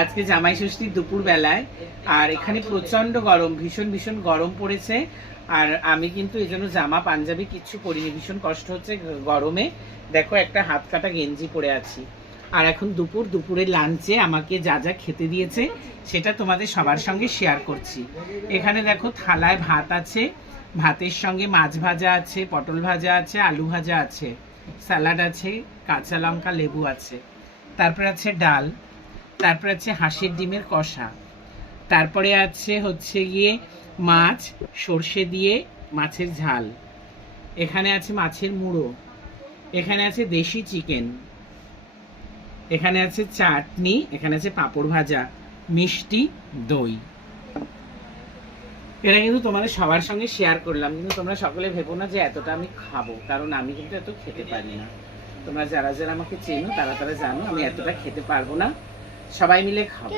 আজকে জামাই ষষ্ঠীর দুপুর বেলায়, আর এখানে প্রচন্ড গরম, ভীষণ ভীষণ গরম পড়েছে। আর আমি কিন্তু এই জন্য জামা পাঞ্জাবি কিচ্ছু পরিনি, ভীষণ কষ্ট হচ্ছে গরমে। দেখো একটা হাত কাটা গেঞ্জি পরে আছি। আর এখন দুপুরের লাঞ্চে আমাকে যা যা খেতে দিয়েছে সেটা তোমাদের সবার সঙ্গে শেয়ার করছি। এখানে দেখো থালায় ভাত আছে, ভাতের সঙ্গে মাছ ভাজা আছে, পটল ভাজা আছে, আলু ভাজা আছে, স্যালাড আছে, কাঁচা লঙ্কা লেবু আছে, তারপর আছে ডাল, তারপর আছে হাঁসের ডিমের কষা, তারপরে আছে হচ্ছে গিয়ে মাছ সর্ষে দিয়ে মাছের ঝাল, এখানে আছে মাছের মুড়ো, এখানে আছে দেশি চিকেন, এখানে আছে চাটনি, এখানে আছে পাঁপড় ভাজা, মিষ্টি, দই। এটা কিন্তু তোমাদের সবার সঙ্গে শেয়ার করলাম, কিন্তু তোমরা সকলে ভেবো না যে এতটা আমি খাবো, কারণ আমি কিন্তু এত খেতে পারি না। তোমরা যারা যারা আমাকে চেনো তারা তারা জানো আমি এতটা খেতে পারবো না। সবাই মিলে খাবো।